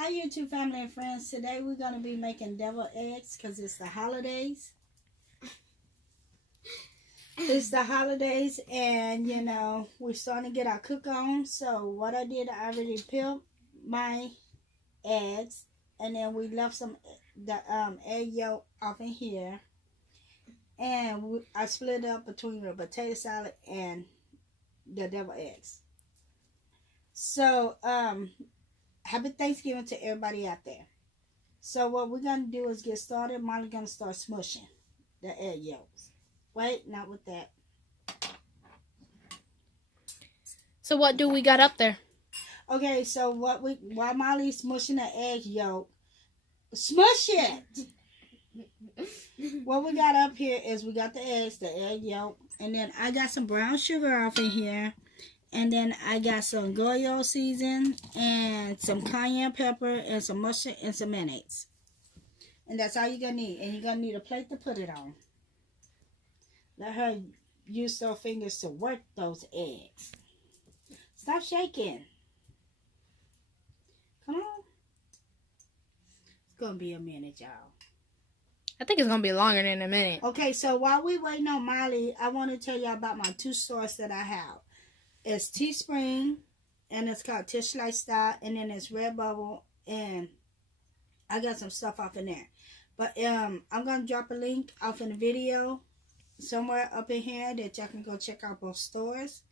Hi YouTube family and friends. Today we're going to be making deviled eggs because it's the holidays. It's the holidays and you know we're starting to get our cook on. So what I did, I already peeled my eggs and then we left some the egg yolk off in here. And I split it up between the potato salad and the deviled eggs. So happy Thanksgiving to everybody out there. So what we're going to do is get started. Molly's going to start smushing the egg yolks. Wait, not with that. So what do we got up there? Okay, so while Molly's smushing the egg yolk, smush it! What we got up here is we got the eggs, the egg yolk, and then I got some brown sugar off in here. And then I got some Goyo season and some cayenne pepper and some mustard and some mayonnaise. And that's all you're going to need. And you're going to need a plate to put it on. Let her use her fingers to work those eggs. Stop shaking. Come on. It's going to be a minute, y'all. I think it's going to be longer than a minute. Okay, so while we waiting on Molly, I want to tell y'all about my two stores that I have. It's Teespring, and it's called Tish Lifestyle, and then it's Redbubble, and I got some stuff off in there. But I'm going to drop a link off in the video somewhere up in here that y'all can go check out both stores.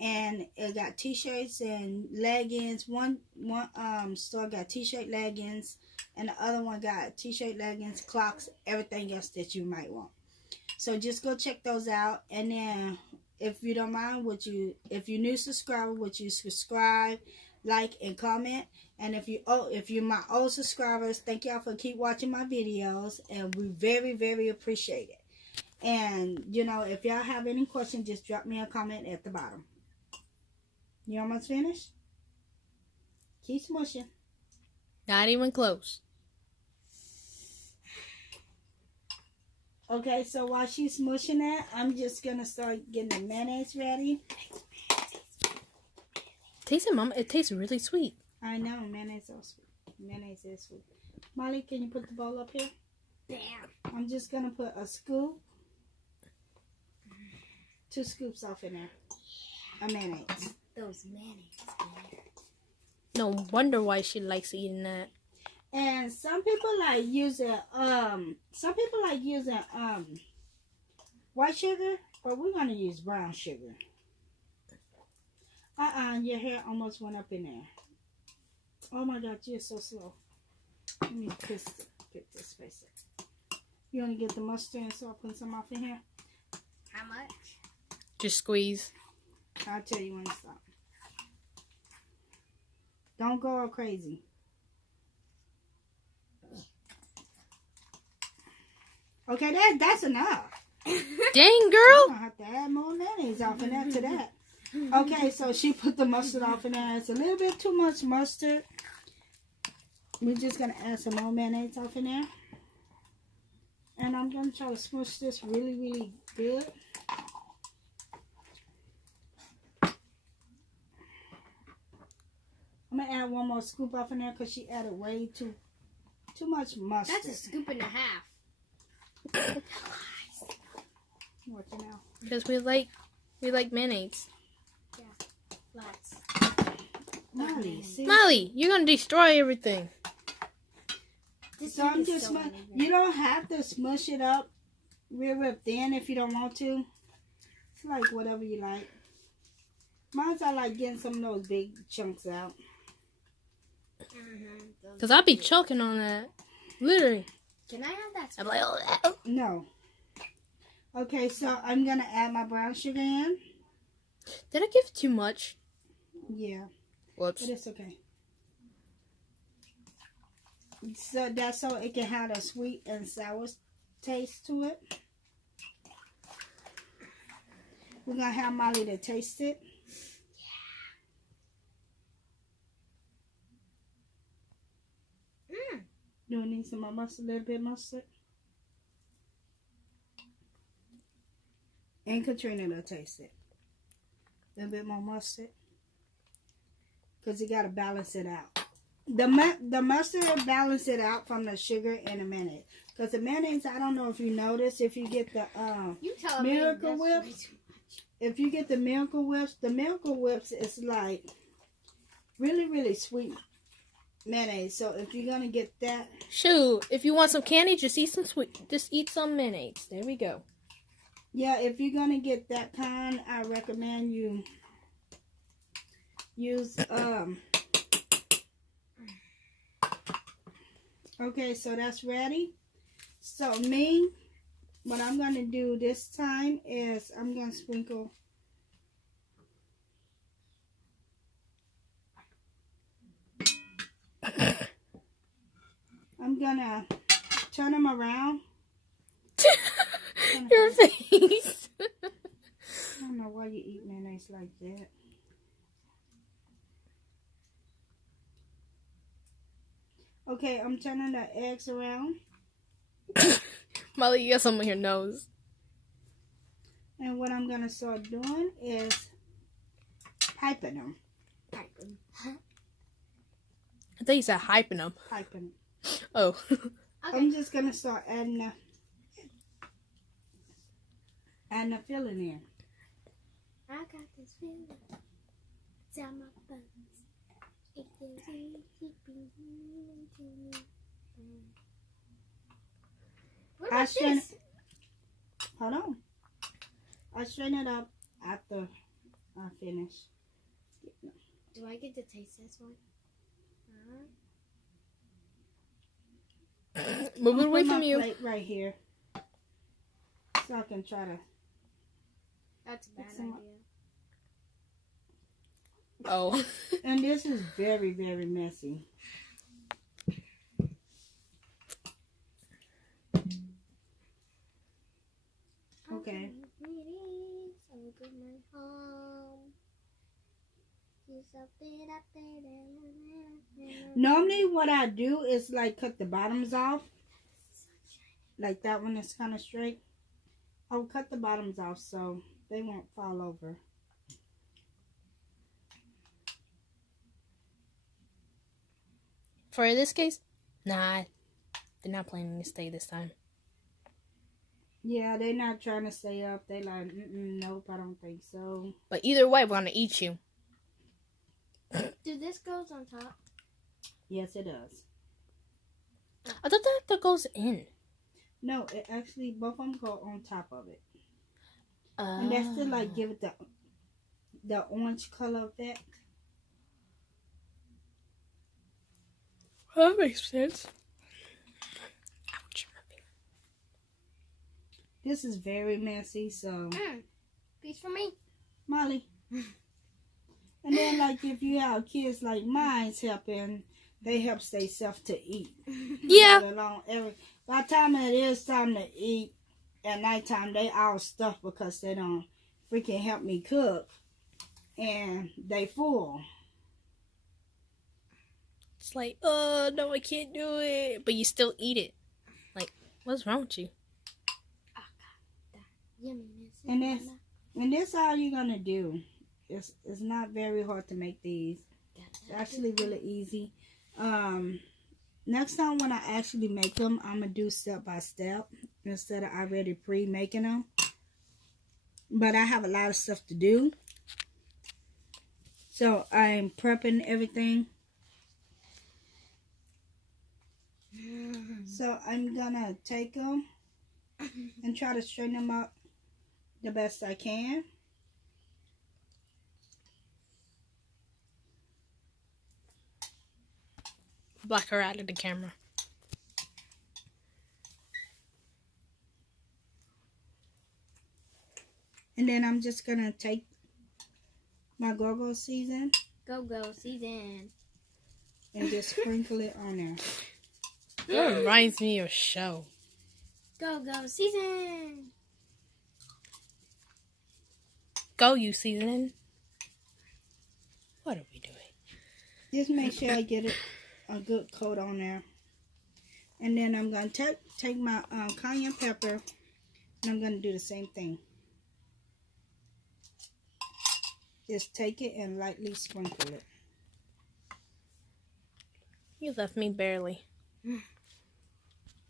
And it got t-shirts and leggings. One store got t-shirt, leggings, and the other one got t-shirt, leggings, clocks, everything else that you might want. So just go check those out, and then if you don't mind, if you're new subscriber, would you subscribe, like, and comment? And if you're my old subscribers, thank y'all for keep watching my videos, and we very, very appreciate it. And you know, if y'all have any questions, just drop me a comment at the bottom. You almost finished? Keep smushing. Not even close. Okay, so while she's smushing that, I'm just going to start getting the mayonnaise ready. Taste it, Mom. It tastes really sweet. I know, mayonnaise is sweet. Mayonnaise is sweet. Molly, can you put the bowl up here? Bam. I'm just going to put a scoop. 2 scoops off in there. Of mayonnaise. Those mayonnaise. No wonder why she likes eating that. And some people like using white sugar, but we're gonna use brown sugar. Your hair almost went up in there. Oh my God, you're so slow. Let me get this space up. You wanna get the mustard and so I'll put some off in here? How much? Just squeeze. I'll tell you when to stop. Don't go all crazy. Okay, that's enough. Dang, girl. I'm gonna have to add more mayonnaise off in that to that. Okay, so she put the mustard off in there. It's a little bit too much mustard. We're just gonna add some more mayonnaise off in there. And I'm gonna try to smush this really, really good. I'm gonna add one more scoop off in there because she added way too much mustard. That's a scoop and a half. What you know? Because we like mayonnaise. Yeah, lots. Molly, see? Molly, you're gonna destroy everything. So I'm just you don't have to smush it up real thin if you don't want to. It's like whatever you like. Mine's I like getting some of those big chunks out. Because I'll be choking on that. Literally. Can I have that? I'm like, oh. No. Okay, so I'm going to add my brown sugar in. Did I give too much? Yeah. Whoops. But it's okay. So that's so it can have a sweet and sour taste to it. We're going to have Molly to taste it. Do we need some more mustard? A little bit of mustard? And Katrina will taste it. A little bit more mustard. Because you got to balance it out. The mustard balance it out from the sugar in a minute. Because the mayonnaise, I don't know if you notice, if you get the You tell Miracle me Whip, if you get the Miracle Whips is like really, really sweet mayonnaise. So if you're gonna get that, Shoot, if you want some candy, just eat some mayonnaise. There we go. yeah, if you're gonna get that kind, I recommend you use okay, so that's ready. So what I'm gonna do this time is I'm gonna sprinkle I'm gonna turn them around. Your face. I don't know why you eat mayonnaise like that. Okay, I'm turning the eggs around. Molly, you got some on your nose. And what I'm going to start doing is piping them. I thought you said hyping them. Piping. Oh. Okay. I'm just going to start adding the filling in. I got this feeling down my bones. It feels keeping to me. What about this? Hold on. I straighten it up after I finish. Do I get to taste this one? Move it away Put from my you. plate right here, so I can try to. That's a bad Fix 'em up. idea. Oh. And this is very, very messy. Okay. Normally what I do is like cut the bottoms off. Like that one is kind of straight. I'll cut the bottoms off so they won't fall over. For this case, nah, they're not planning to stay this time. Yeah, they're not trying to stay up. They like, nope, I don't think so. But either way, we're gonna eat you. Do this goes on top? Yes, it does. I thought that goes in. No, it actually, both of them go on top of it. And that's to like give it the orange color effect. That makes sense. Ouch. This is very messy, so Piece for me. Molly. And then like if you have kids like mine's helping, they help themselves to eat. Yeah. By the time it is time to eat at nighttime, they all stuffed because they don't freaking help me cook. And they full. It's like, oh, no, I can't do it. But you still eat it. Like, what's wrong with you? Yumminess. And this all you're going to do. It's not very hard to make these. It's actually really easy. Next time when I actually make them, I'm going to do step by step instead of already pre-making them. But I have a lot of stuff to do. So I'm prepping everything. So I'm going to take them and try to straighten them up the best I can. Block her out of the camera. And then I'm just going to take my go-go season. Go season. And just sprinkle it on there. That reminds me of a show. Go season. Go, you season. What are we doing? Just make sure I get it a good coat on there. And then I'm going to take my cayenne pepper and I'm going to do the same thing. Just take it and lightly sprinkle it. You left me barely.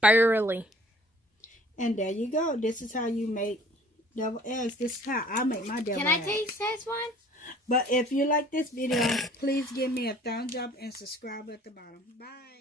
Barely. And there you go. This is how you make double eggs. This is how I make my double Can I eggs. taste this one? But if you like this video, please give me a thumbs up and subscribe at the bottom. Bye.